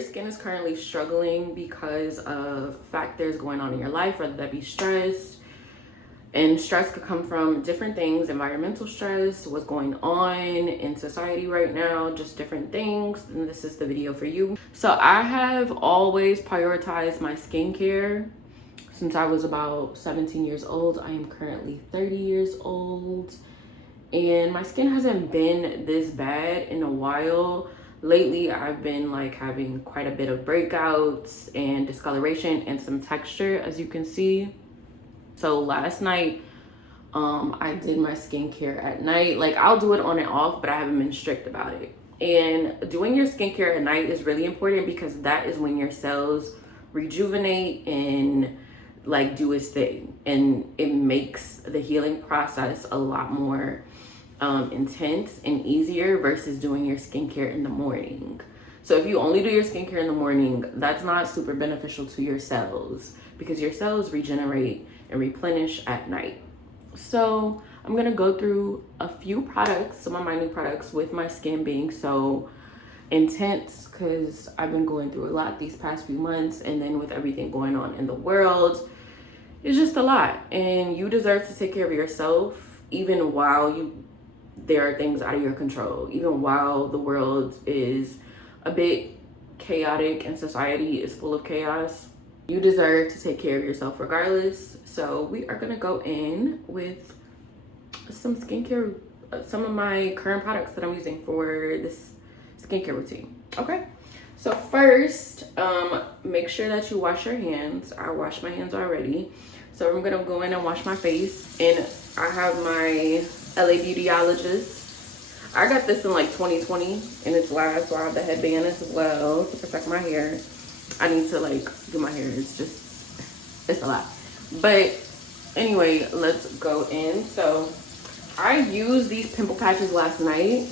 Your skin is currently struggling because of factors going on in your life, whether that be stress. And stress could come from different things: environmental stress, what's going on in society right now, just different things. And this is the video for you. So I have always prioritized my skincare since I was about 17 years old. I am currently 30 years old, and my skin hasn't been this bad in a while. Lately, I've been like having quite a bit of breakouts and discoloration and some texture, as you can see. So last night, I did my skincare at night. Like, I'll do it on and off, but I haven't been strict about it. And doing your skincare at night is really important because that is when your cells rejuvenate and like do its thing. And it makes the healing process a lot more intense and easier versus doing your skincare in the morning. So if you only do your skincare in the morning, that's not super beneficial to your cells because your cells regenerate and replenish at night. So I'm gonna go through a few products, some of my new products, with my skin being so intense because I've been going through a lot these past few months, and then with everything going on in the world, it's just a lot. And you deserve to take care of yourself even while there are things out of your control, even while the world is a bit chaotic and society is full of chaos. You deserve to take care of yourself regardless. So we are gonna go in with some skincare, some of my current products that I'm using for this skincare routine. Okay, so first, make sure that you wash your hands. I washed my hands already. So I'm gonna go in and wash my face. And I have my LA Beautyologist. I got this in like 2020 and it's live, so I have the headband as well to protect my hair. I need to like do my hair, it's a lot. But anyway, let's go in. So I used these pimple patches last night.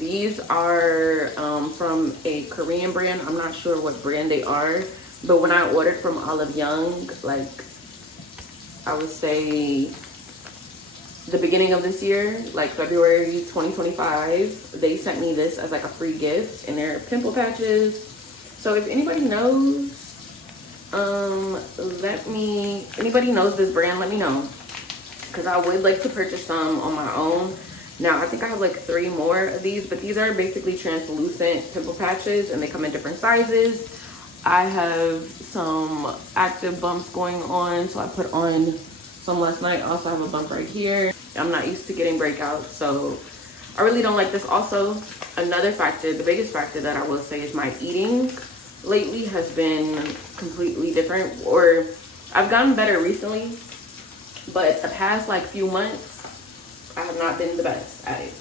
These are from a Korean brand. I'm not sure what brand they are, but when I ordered from Olive Young, like I would say the beginning of this year, like February 2025, they sent me this as like a free gift, and they're pimple patches. So if anybody knows, anybody knows this brand, let me know, because I would like to purchase some on my own. Now I think I have like 3 more of these, but these are basically translucent pimple patches and they come in different sizes. I have some active bumps going on, so I put on some last night. I also have a bump right here. I'm not used to getting breakouts, so I really don't like this. Also, another factor, the biggest factor that I will say, is my eating lately has been completely different, or I've gotten better recently, but the past like few months I have not been the best at it.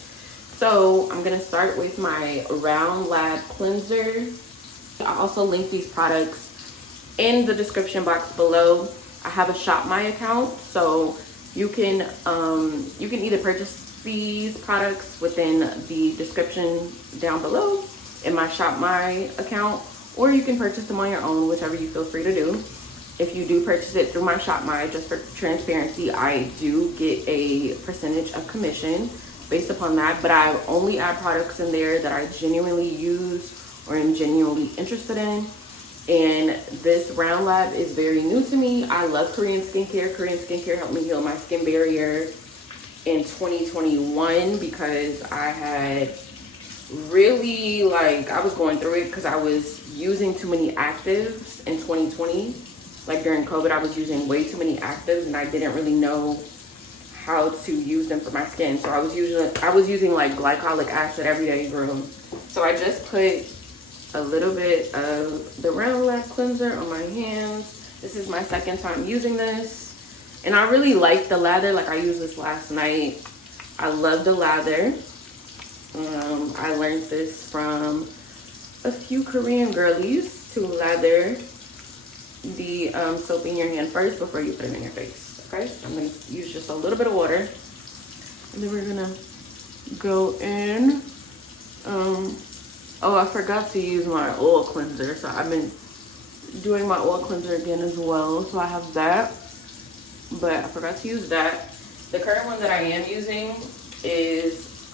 So I'm gonna start with my Round Lab cleanser. I also link these products in the description box below. I have a Shop My account, so you can either purchase these products within the description down below in my Shop My account, or you can purchase them on your own, whichever you feel free to do. If you do purchase it through my Shop My, just for transparency, I do get a percentage of commission based upon that, but I only add products in there that I genuinely use or am genuinely interested in. And this Round Lab is very new to me. I love Korean skincare. Korean skincare helped me heal my skin barrier in 2021 because I had really, like, I was going through it because I was using too many actives in 2020. Like during COVID, I was using way too many actives and I didn't really know how to use them for my skin. So I was using like glycolic acid every day, girl. So I just put a little bit of the Round Lab cleanser on my hands. This is my second time using this, and I really like the lather. Like, I used this last night. I love the lather. I learned this from a few Korean girlies to lather the soap in your hand first before you put it in your face. Okay, so I'm gonna use just a little bit of water, and then we're gonna go in. Oh, I forgot to use my oil cleanser, so I've been doing my oil cleanser again as well. So I have that, but I forgot to use that. The current one that I am using is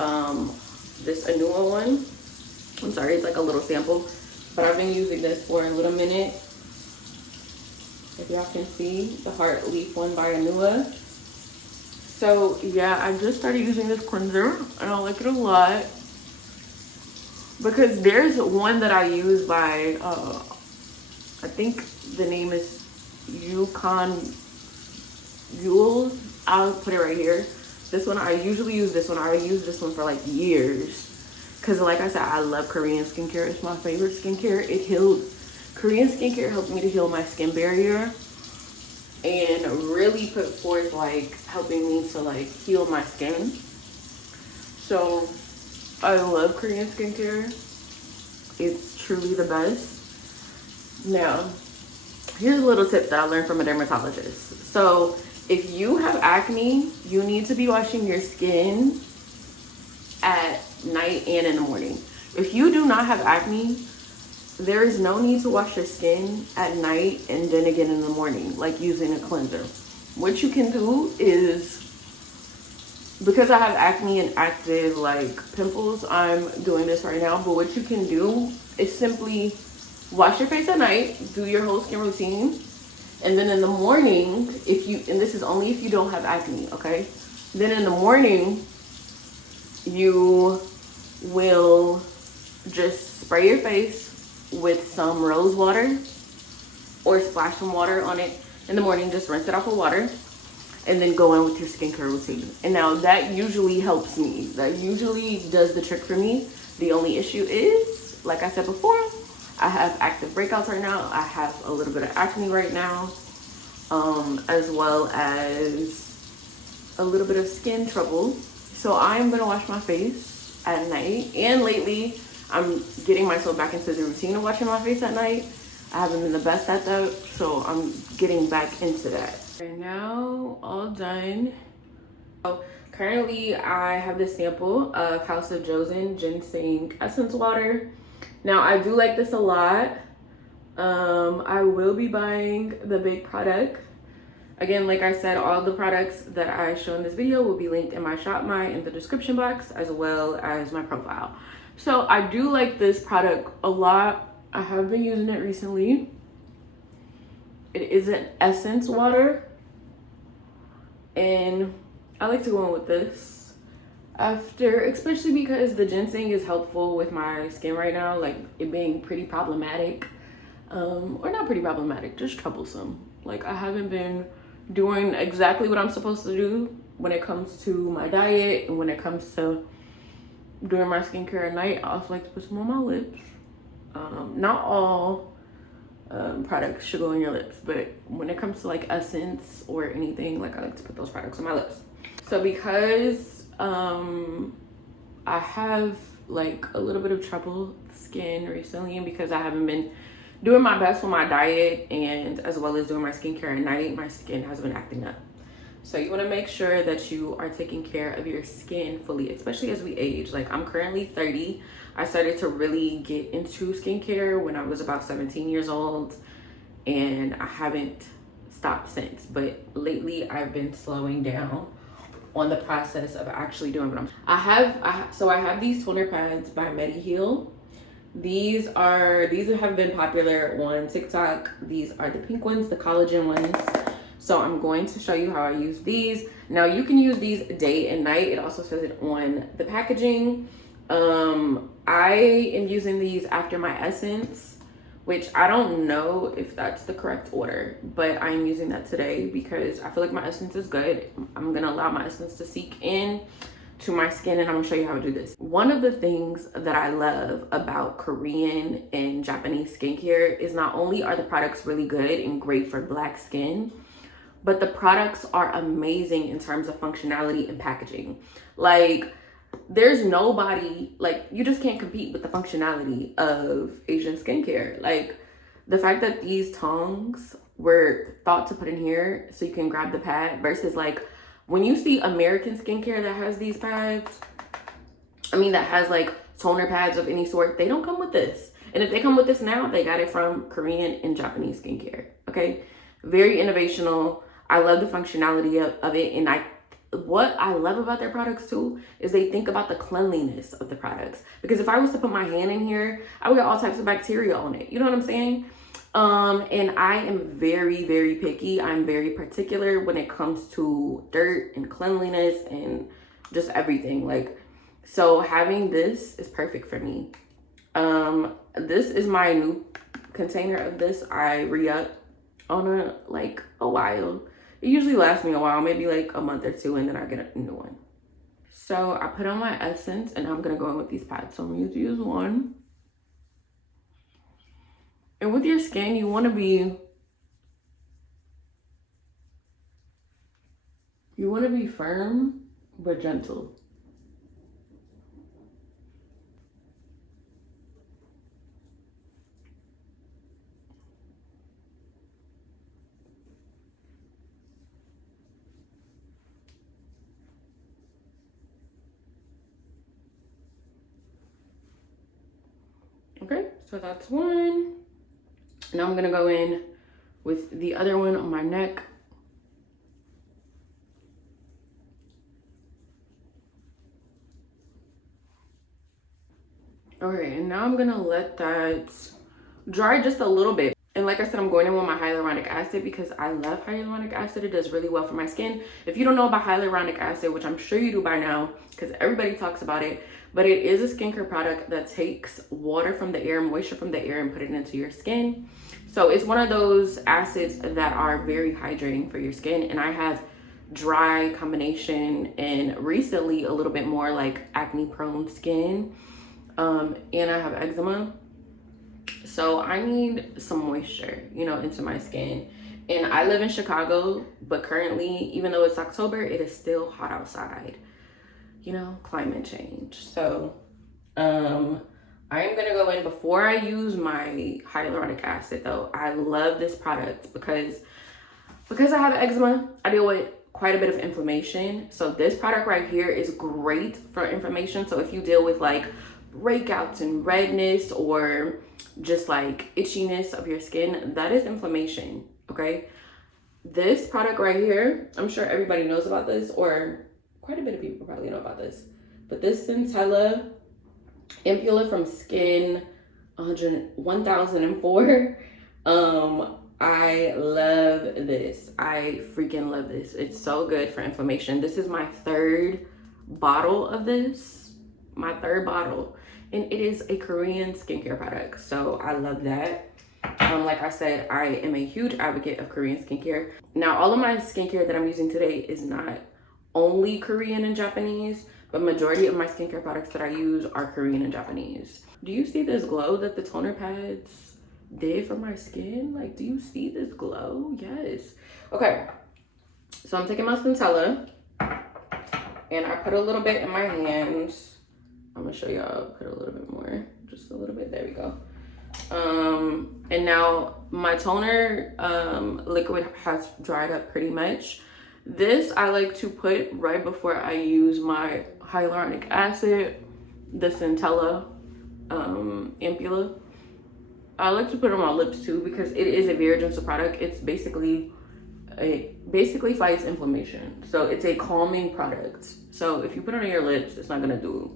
this Anua one. I'm sorry, it's like a little sample, but I've been using this for a little minute. If y'all can see, the Heart Leaf one by Anua. So yeah, I just started using this cleanser and I like it a lot, because there's one that I use by I think the name is Yukon Yules. I'll put it right here. This one, I usually use this one. I use this one for like years, because like I said, I love Korean skincare. It's my favorite skincare. Korean skincare helps me to heal my skin barrier and really put forth like helping me to like heal my skin. So I love Korean skincare. It's truly the best. Now, here's a little tip that I learned from a dermatologist. So if you have acne, you need to be washing your skin at night and in the morning. If you do not have acne, there is no need to wash your skin at night and then again in the morning, like using a cleanser. What you can do is, because I have acne and active like pimples, I'm doing this right now, but what you can do is simply wash your face at night, do your whole skin routine, and then in the morning, and this is only if you don't have acne, okay? Then in the morning, you will just spray your face with some rose water or splash some water on it in the morning. Just rinse it off with water and then go in with your skincare routine. And now that usually helps me. That usually does the trick for me. The only issue is, like I said before, I have active breakouts right now. I have a little bit of acne right now, as well as a little bit of skin trouble. So I'm gonna wash my face at night. And lately, I'm getting myself back into the routine of washing my face at night. I haven't been the best at that, so I'm getting back into that. Right now, all done. So currently, I have this sample of House of Joseon Ginseng Essence Water. Now, I do like this a lot. I will be buying the big product. Again, like I said, all the products that I show in this video will be linked in my shop in the description box, as well as my profile. So I do like this product a lot. I have been using it recently. It is an essence water, and I like to go in with this after, especially because the ginseng is helpful with my skin right now, like it being pretty problematic, or not pretty problematic, just troublesome. Like I haven't been doing exactly what I'm supposed to do when it comes to my diet and when it comes to doing my skincare at night. I also like to put some on my lips. Not all products should go on your lips, but when it comes to like essence or anything, like I like to put those products on my lips. So because I have like a little bit of trouble skin recently, and because I haven't been doing my best with my diet and as well as doing my skincare at night, my skin has been acting up. So you want to make sure that you are taking care of your skin fully, especially as we age. Like I'm currently 30. I started to really get into skincare when I was about 17 years old, and I haven't stopped since. But lately I've been slowing down on the process of actually doing what I have these toner pads by MediHeal. These have been popular on TikTok. These are the pink ones, the collagen ones. So I'm going to show you how I use these. Now you can use these day and night. It also says it on the packaging. I am using these after my essence, which I don't know if that's the correct order, but I'm using that today because I feel like my essence is good. I'm gonna allow my essence to seep in to my skin, and I'm gonna show you how to do this. One of the things that I love about Korean and Japanese skincare is not only are the products really good and great for black skin, but the products are amazing in terms of functionality and packaging. Like there's nobody, like you just can't compete with the functionality of Asian skincare. Like the fact that these tongs were thought to put in here so you can grab the pad, versus like when you see American skincare that has these pads, that has like toner pads of any sort, they don't come with this. And if they come with this now, they got it from Korean and Japanese skincare, okay? Very innovational. I love the functionality of it, and I what I love about their products too is they think about the cleanliness of the products. Because if I was to put my hand in here, I would get all types of bacteria on it. You know what I'm saying? And I am very, very picky. I'm very particular when it comes to dirt and cleanliness and just everything. Like, so having this is perfect for me. This is my new container of this. I re-up on a while. It usually lasts me a while, maybe like a month or two, and then I get a new one. So I put on my essence, and I'm gonna go in with these pads. So I'm gonna use one. And with your skin, you wanna be firm, but gentle. Okay, so that's one. Now I'm gonna go in with the other one on my neck. Okay, and now I'm gonna let that dry just a little bit. And like I said, I'm going in with my hyaluronic acid because I love hyaluronic acid. It does really well for my skin. If you don't know about hyaluronic acid, which I'm sure you do by now because everybody talks about it, but it is a skincare product that takes water from the air, moisture from the air, and put it into your skin. So it's one of those acids that are very hydrating for your skin. And I have dry combination and recently a little bit more like acne prone skin. And I have eczema. So I need some moisture, you know, into my skin. And I live in Chicago, but currently, even though it's October, it is still hot outside. You know, climate change. So I'm gonna go in before I use my hyaluronic acid though. I love this product because I have eczema. I deal with quite a bit of inflammation. So this product right here is great for inflammation. So if you deal with like breakouts and redness or just like itchiness of your skin, that is inflammation. Okay, this product right here, I'm sure everybody knows about this, or quite a bit of people probably know about this, but this Centella Ampoule from Skin 1004. I love this. I freaking love this. It's so good for inflammation. This is my third bottle of this, and it is a Korean skincare product, so I love that. Like I said, I am a huge advocate of Korean skincare. Now, all of my skincare that I'm using today is not only Korean and Japanese, but majority of my skincare products that I use are Korean and Japanese. Do you see this glow that the toner pads did for my skin? Like, do you see this glow? Yes. Okay, so I'm taking my Centella and I put a little bit in my hands. I'm gonna show y'all, put a little bit more, just a little bit, there we go. And now my toner liquid has dried up pretty much. This I like to put right before I use my hyaluronic acid, the Centella Ampoule. I like to put it on my lips too because it is a very gentle product. It's basically fights inflammation. So it's a calming product. So if you put it on your lips, it's not gonna do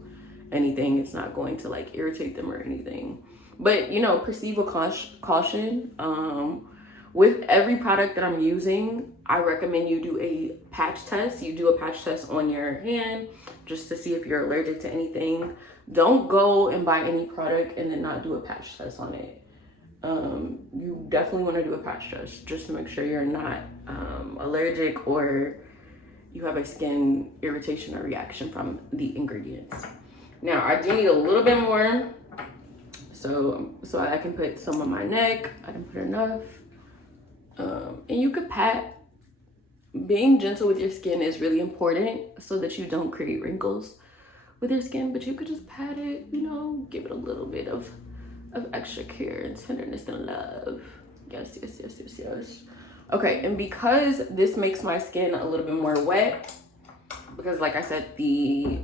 anything. It's not going to like irritate them or anything. But you know, proceed with caution. With every product that I'm using, I recommend you do a patch test. You do a patch test on your hand just to see if you're allergic to anything. Don't go and buy any product and then not do a patch test on it. You definitely want to do a patch test just to make sure you're not allergic or you have a skin irritation or reaction from the ingredients. Now, I do need a little bit more, so I can put some on my neck. I didn't put enough. And you could pat. Being gentle with your skin is really important so that you don't create wrinkles with your skin, but you could just pat it, you know, give it a little bit of extra care and tenderness and love. Yes, yes, yes, yes, yes. Okay, and because this makes my skin a little bit more wet, because like I said, the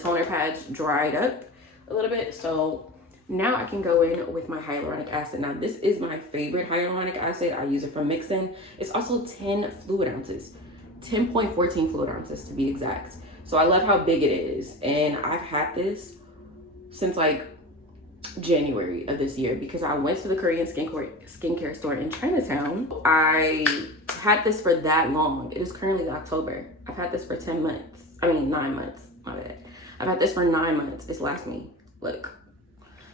toner pads dried up a little bit, so now I can go in with my hyaluronic acid. Now, this is my favorite hyaluronic acid. I use it for mixing. It's also 10 fluid ounces. 10.14 fluid ounces to be exact. So I love how big it is. And I've had this since like January of this year because I went to the Korean skincare store in Chinatown. I had this for that long. It is currently October. I've had this for 10 months. I mean, 9 months. My bad. I've had this for 9 months. It's last me. Look.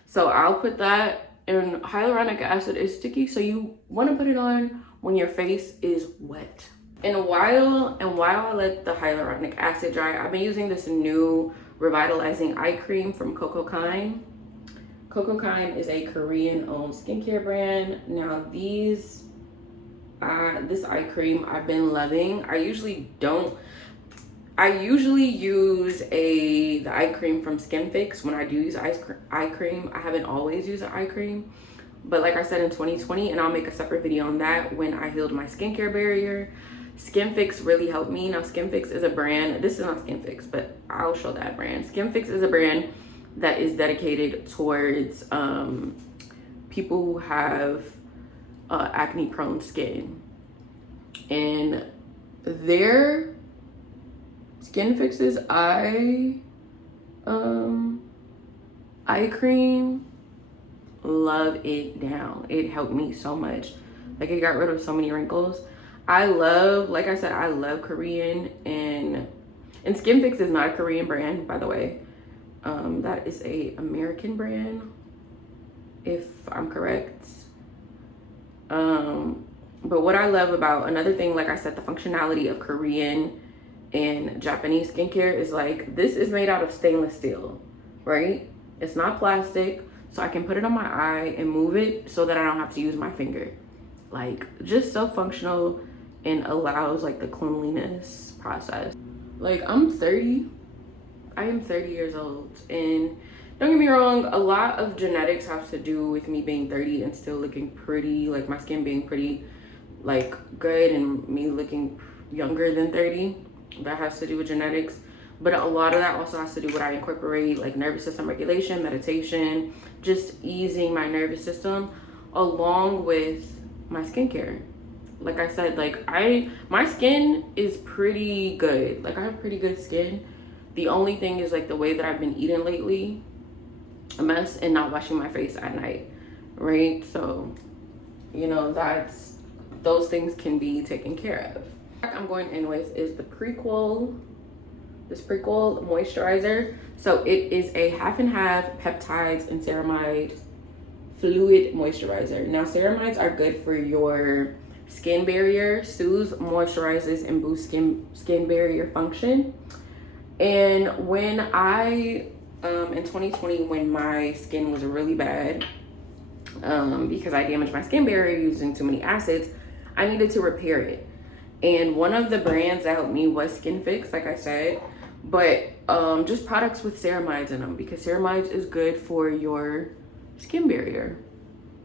So I'll put that, and hyaluronic acid is sticky, so you want to put it on when your face is wet. And while I let the hyaluronic acid dry, I've been using this new revitalizing eye cream from Coco-Kind. Coco-Kind is a Korean-owned skincare brand. Now this eye cream I've been loving. I usually use the eye cream from Skin Fix when I do use eye cream. I haven't always used an eye cream, but like I said, in 2020, and I'll make a separate video on that when I healed my skincare barrier, Skin Fix really helped me. Now Skin Fix is a brand, this is not Skin Fix, but I'll show that brand. Skin Fix is a brand that is dedicated towards people who have acne prone skin, and their Skin Fix's eye cream, love it down. It helped me so much. Like, it got rid of so many wrinkles. Like I said, I love Korean, and Skin Fix is not a Korean brand, by the way. That is a American brand, if I'm correct. But what I love about, another thing, like I said, the functionality of Korean and Japanese skincare is like, this is made out of stainless steel, right? It's not plastic, so I can put it on my eye and move it so that I don't have to use my finger. Like, just so functional and allows like the cleanliness process. Like, I'm 30. I am 30 years old, and don't get me wrong, a lot of genetics has to do with me being 30 and still looking pretty, like my skin being pretty like good, and me looking younger than 30. That has to do with genetics, but a lot of that also has to do with what I incorporate, like nervous system regulation, meditation, just easing my nervous system along with my skincare. Like I said, like my skin is pretty good. Like, I have pretty good skin. The only thing is like the way that I've been eating lately, a mess, and not washing my face at night, right? So, you know, those things can be taken care of. I'm going in with is this Prequel moisturizer. So it is a half and half peptides and ceramide fluid moisturizer. Now, ceramides are good for your skin barrier, soothes, moisturizes, and boosts skin barrier function. And when I in 2020, when my skin was really bad, because I damaged my skin barrier using too many acids, I needed to repair it. And one of the brands that helped me was Skin Fix, like I said, but just products with ceramides in them, because ceramides is good for your skin barrier,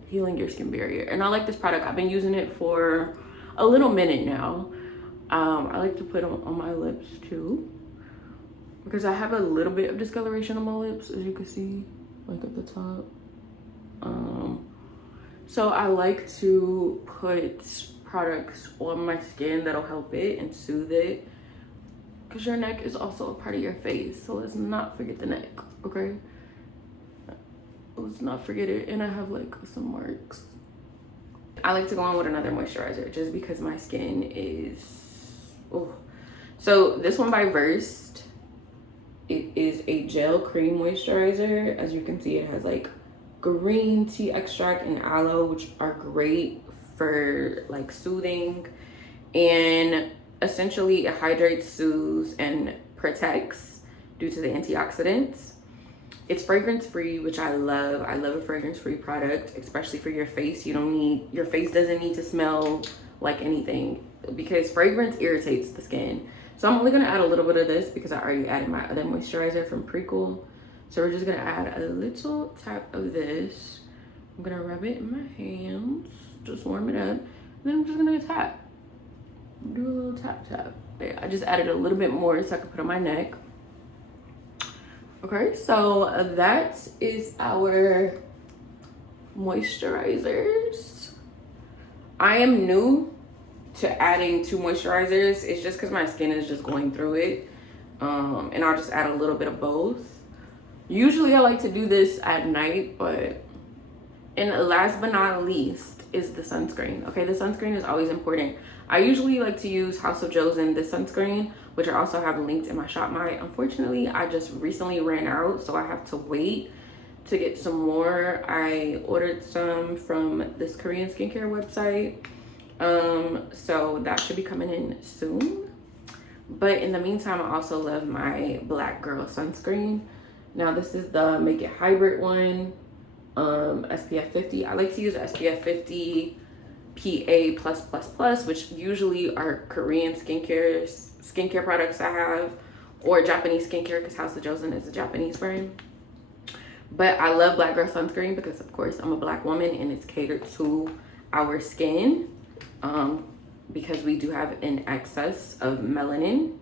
healing your skin barrier. And I like this product. I've been using it for a little minute now. I like to put on my lips too, because I have a little bit of discoloration on my lips, as you can see, like at the top. So I like to put products on my skin that'll help it and soothe it, because your neck is also a part of your face, so let's not forget the neck, okay? Let's not forget it. And I have like some marks. I like to go on with another moisturizer just because my skin is, oh. So this one by Versed, it is a gel cream moisturizer. As you can see, it has like green tea extract and aloe, which are great for like soothing, and essentially it hydrates, soothes, and protects due to the antioxidants. It's fragrance free, which I love. I love a fragrance free product, especially for your face. Your face doesn't need to smell like anything, because fragrance irritates the skin. So I'm only gonna add a little bit of this because I already added my other moisturizer from Prequel. So we're just gonna add a little tap of this. I'm gonna rub it in my hands, just warm it up. Then I'm just gonna tap, do a little tap tap. There, I just added a little bit more so I can put on my neck. Okay, so that is our moisturizers. I am new to adding 2 moisturizers is just because my skin is just going through it. And I'll just add a little bit of both. Usually I like to do this at night, but and last but not least is the sunscreen. Okay, the sunscreen is always important. I usually like to use House of Josen, this sunscreen, which I also have linked in my shop. Unfortunately, I just recently ran out, so I have to wait to get some more. I ordered some from this Korean skincare website. So that should be coming in soon. But in the meantime, I also love my Black Girl sunscreen. Now this is the Make It Hybrid one, SPF 50. I like to use SPF 50 PA+++, which usually are Korean skincare products I have, or Japanese skincare, because House of Josen is a Japanese brand. But I love Black Girl sunscreen because, of course, I'm a Black woman and it's catered to our skin, because we do have an excess of melanin.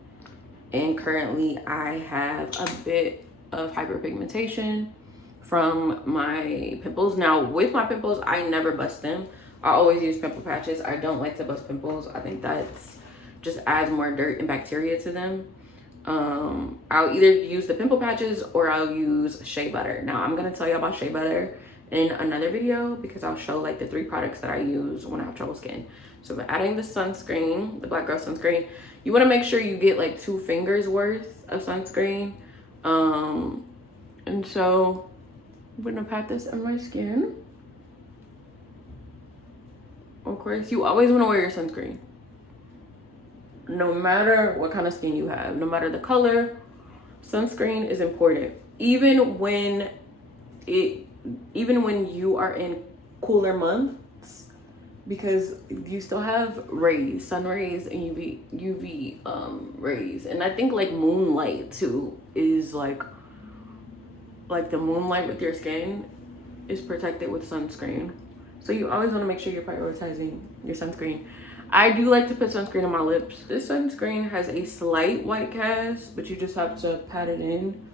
And currently I have a bit of hyperpigmentation from my pimples. Now with my pimples, I never bust them. I always use pimple patches. I don't like to bust pimples. I think that's just adds more dirt and bacteria to them. I'll either use the pimple patches or I'll use shea butter. Now I'm gonna tell you about shea butter in another video because I'll show like the 3 products that I use when I have trouble skin. So we're adding the sunscreen, the Black Girl sunscreen. You want to make sure you get like 2 fingers worth of sunscreen. And so I'm gonna pat this on my skin. Of course, you always want to wear your sunscreen, no matter what kind of skin you have, no matter the color. Sunscreen is important, even when you are in cooler months, because you still have rays, sun rays and UV rays. And I think like moonlight too is like the moonlight with your skin is protected with sunscreen. So you always want to make sure you're prioritizing your sunscreen. I do like to put sunscreen on my lips. This sunscreen has a slight white cast, but you just have to pat it in.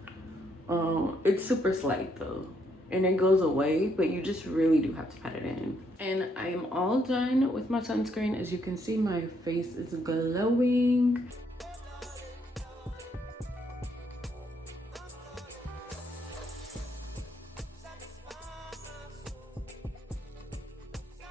It's super slight though, and it goes away, but you just really do have to pat it in. And I am all done with my sunscreen. As you can see, my face is glowing.